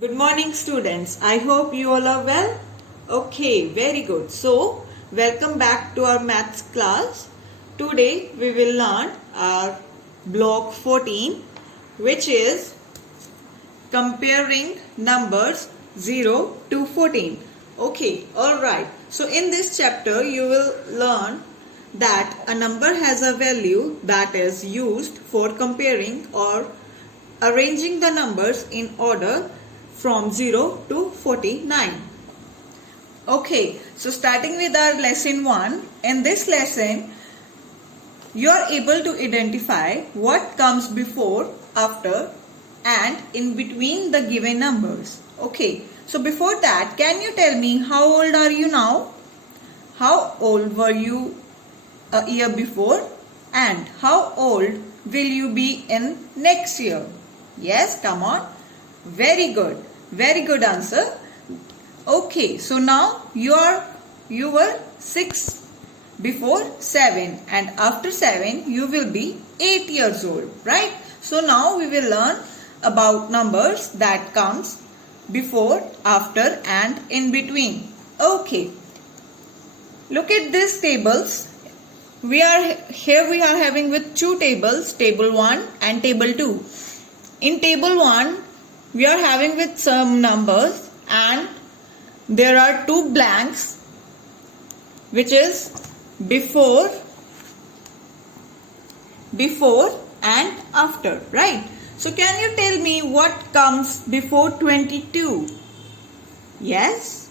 Good morning students. I hope you all are well. Okay, very good. So, welcome back to our maths class. Today we will learn our block 14, which is comparing numbers 0 to 14. Okay, alright. So in this chapter you will learn that a number has a value that is used for comparing or arranging the numbers in order from 0 to 49. Okay, so starting with our lesson 1, in this lesson you are able to identify what comes before, after and in between the given numbers. Okay, so before that, can you tell me how old are you now? How old were you a year before? And how old will you be in next year? Yes, come on. Very good. Very good answer. Okay, so now you were 6 before 7 and after 7 you will be 8 years old, right? So now we will learn about numbers that comes before, after and in between. Okay, look at these tables. We are having with two tables, table 1 and table 2. In table 1 we are having with some numbers and there are two blanks, which is before and after, right? So can you tell me what comes before 22? Yes,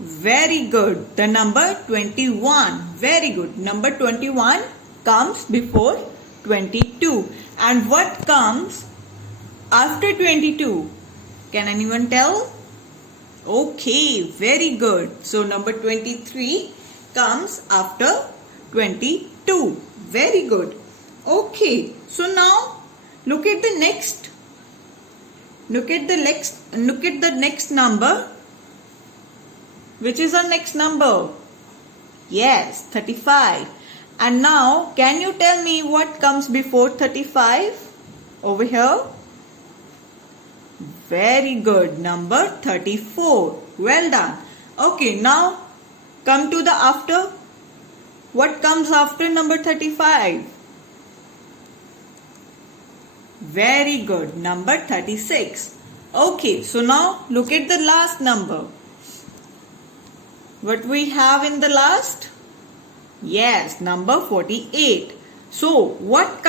very good. The number 21. Very good. Number 21 comes before 22. And what comes after 22? Can anyone tell? Okay, very good. So number 23 comes after 22. Very good. Okay, so now look at the next number. Which is our next number? Yes, 35. And now can you tell me what comes before 35? Over here. Very good. Number 34. Well done. Okay, now come to the after. What comes after number 35? Very good. Number 36. Okay, so now look at the last number. What we have in the last? Yes, number 48. So what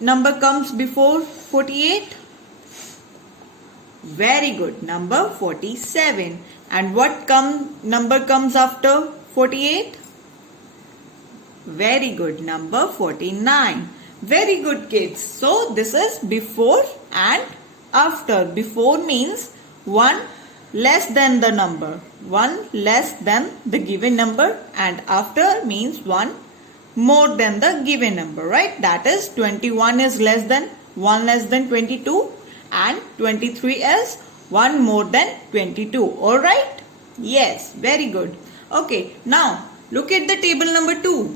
number comes before 48? Very good. Number 47. And what number comes after 48? Very good. Number 49. Very good, kids. So this is before and after. Before means one less than the number, one less than the given number, and after means one more than the given number, right? That is 21 is less than 1 less than 22 and 23 is 1 more than 22. All right? Yes, very good. Okay, now look at the table number 2.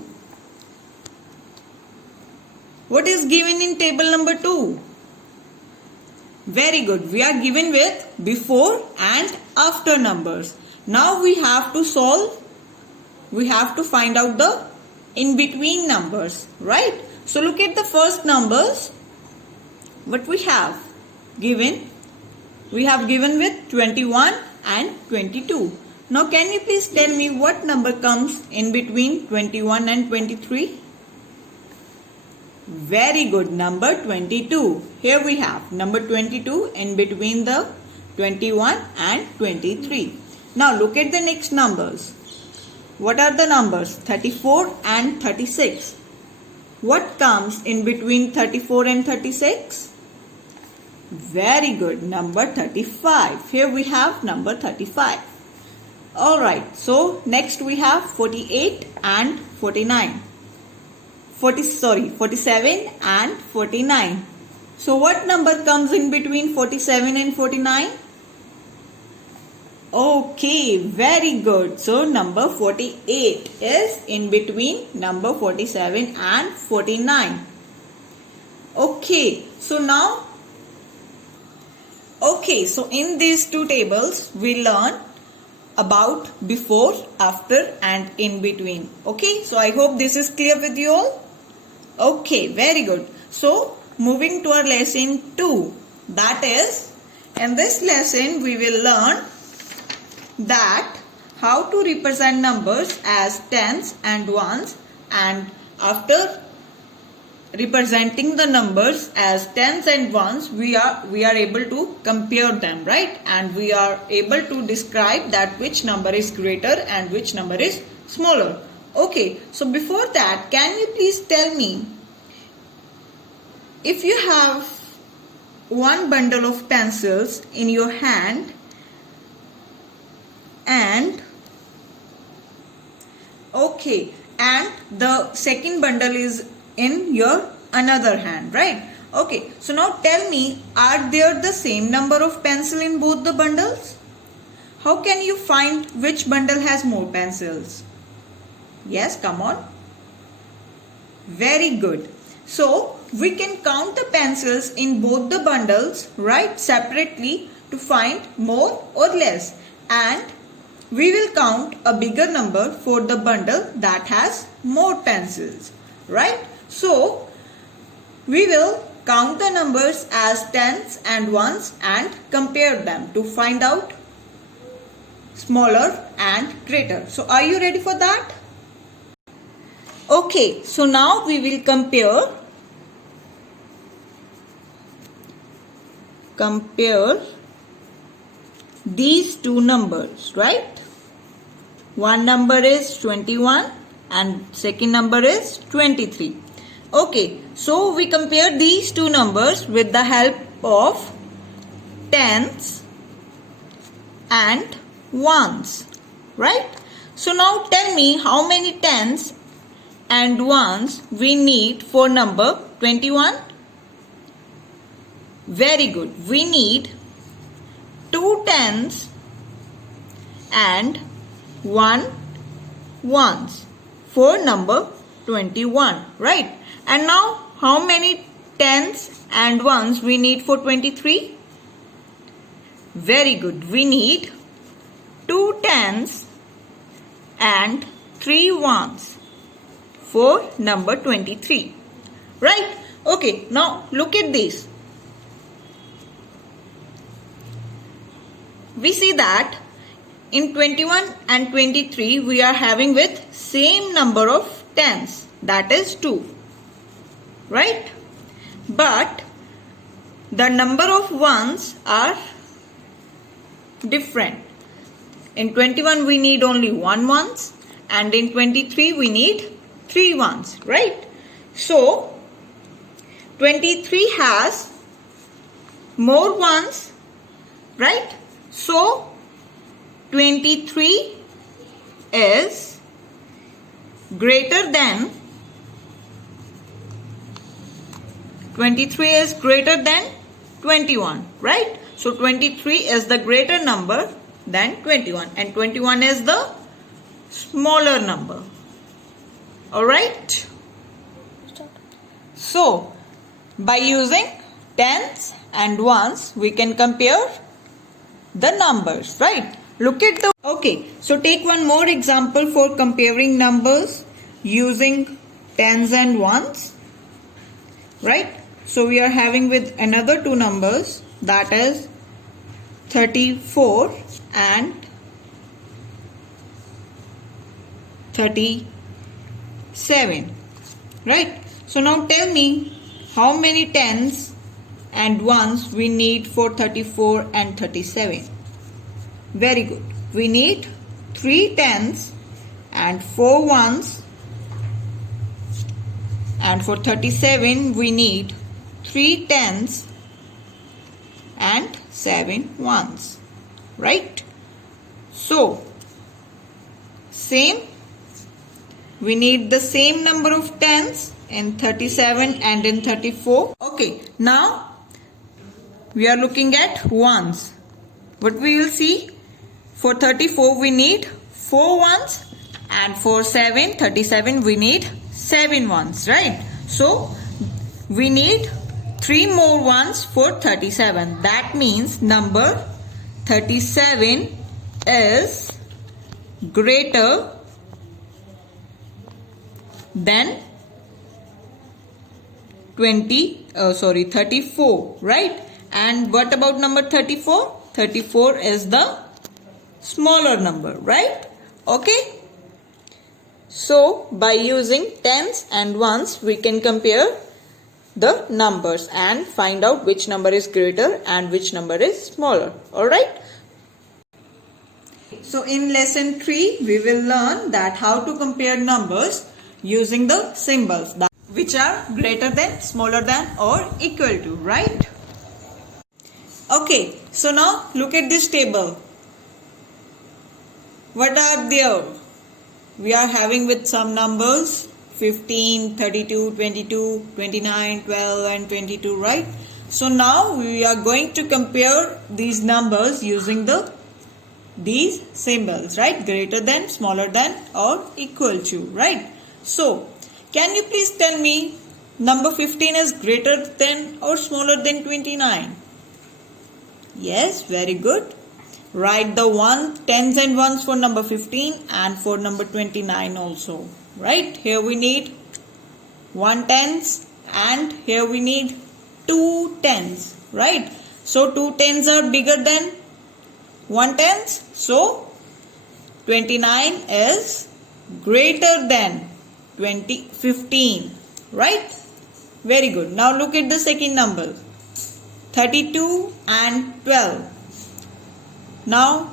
What is given in table number 2? Very good. We are given with before and after numbers. Now we have to solve. We have to find out the in between numbers, right? So look at the first numbers. What we have given? We have given with 21 and 22. Now can you please tell me what number comes in between 21 and 23? Very good. Number 22. Here we have number 22 in between the 21 and 23. Now look at the next numbers. What are the numbers? 34 and 36. What comes in between 34 and 36? Very good. Number 35. Here we have number 35. Alright. So next we have 48 and 49. 47 and 49. So what number comes in between 47 and 49? Okay, very good. So number 48 is in between number 47 and 49. Okay, so now Okay, so in these two tables we learn about before, after and in between. Okay, so I hope this is clear with you all. Okay, very good. So moving to our lesson 2, that is, in this lesson we will learn that how to represent numbers as tens and ones, and after representing the numbers as tens and ones, we are able to compare them, right? And we are able to describe that which number is greater and which number is smaller. Okay, so before that, can you please tell me, if you have one bundle of pencils in your hand and the second bundle is in your another hand, right? Okay, so now tell me, are there the same number of pencils in both the bundles? How can you find which bundle has more pencils? Yes, come on. Very good. So we can count the pencils in both the bundles, right, separately to find more or less, and we will count a bigger number for the bundle that has more pencils, right? So we will count the numbers as tens and ones and compare them to find out smaller and greater. So are you ready for that? Okay, so now we will compare these two numbers, right? One number is 21 and second number is 23. Okay, so we compare these two numbers with the help of tens and ones, right? So now tell me, how many tens and ones we need for number 21? Very good. We need 2 tens and 1 ones for number 21, right? And now how many tens and ones we need for 23? Very good. We need 2 tens and 3 ones for number 23, right? Okay, now look at this. We see that in 21 and 23 we are having with same number of tens, that is 2, right? But the number of ones are different. In 21 we need only 1 ones and in 23 we need 3 ones, right? So 23 has more ones, right? So 23 is greater than 21, right? So 23 is the greater number than 21 and 21 is the smaller number. Alright? So by using tens and ones we can compare the numbers, right? Look at the... Okay, so take one more example for comparing numbers using tens and ones, right? So we are having with another two numbers, that is 34 and 37, right? So now tell me, how many tens and ones we need for 34 and 37? Very good. We need 3 tens and 4 ones, and for 37 we need 3 tens and 7 ones, right? So same, we need the same number of tens in 37 and in 34. Okay, now we are looking at ones. What we will see, for 34 we need 4 ones and for 37 we need 7 ones, right? So we need 3 more ones for 37. That means number 37 is greater than 34, right? And what about number 34? 34 is the smaller number, right? Okay. So by using tens and ones, we can compare the numbers and find out which number is greater and which number is smaller. Alright. So in lesson 3, we will learn that how to compare numbers using the symbols which are greater than, smaller than or equal to, right? Okay, so now look at this table. What are there? We are having with some numbers 15, 32, 22, 29, 12 and 22, right? So now we are going to compare these numbers using these symbols, right? Greater than, smaller than or equal to, right? So can you please tell me number 15 is greater than or smaller than 29? Yes, very good. Write the tens and ones for number 15 and for number 29 also. Right? Here we need 1 tens and here we need 2 tens. Right? So 2 tens are bigger than 1 tens. So 29 is greater than 15. Right? Very good. Now look at the second number. 32 and 12. Now,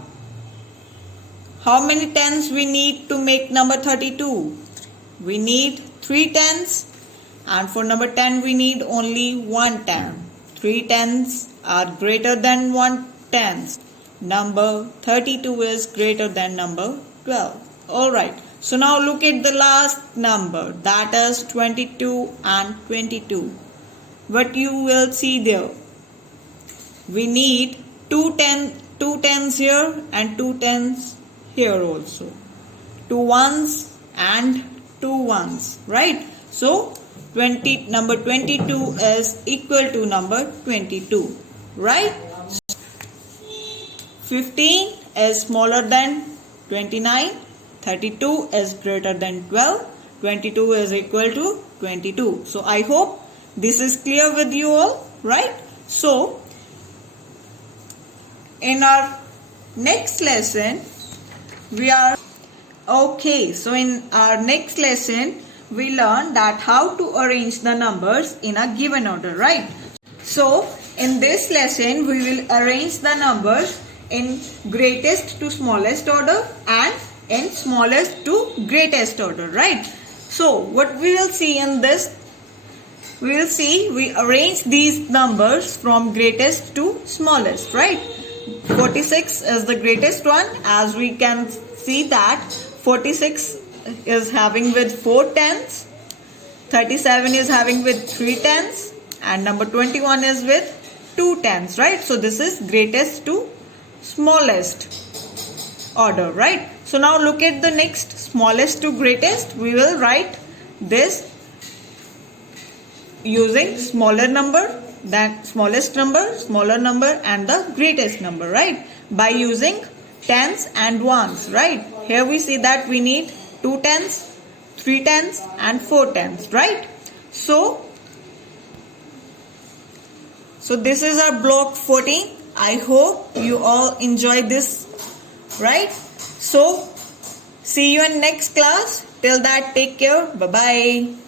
how many tens we need to make number 32? We need 3 tens, and for number 10 we need only 1 ten. 3 tens are greater than 1 tens. Number 32 is greater than number 12. Alright, so now look at the last number, that is 22 and 22. What you will see there? We need 2 tens here and 2 tens here also. 2 ones and 2 ones, right? So number 22 is equal to number 22, right? 15 is smaller than 29, 32 is greater than 12, 22 is equal to 22. So I hope this is clear with you all, right? So in our next lesson, we learn that how to arrange the numbers in a given order, right? So in this lesson, we will arrange the numbers in greatest to smallest order and in smallest to greatest order, right? So what we will see in this, we arrange these numbers from greatest to smallest, right? 46 is the greatest one, as we can see that 46 is having with 4 tens, 37 is having with 3 tens and number 21 is with 2 tens, right? So this is greatest to smallest order, right? So now look at the next smallest to greatest. We will write this using smaller number, that smallest number, smaller number and the greatest number, right? By using tens and ones, right? Here we see that we need 2 tens, 3 tens and 4 tens, right? So this is our block 14. I hope you all enjoy this, right? So see you in next class. Till that, take care. Bye bye.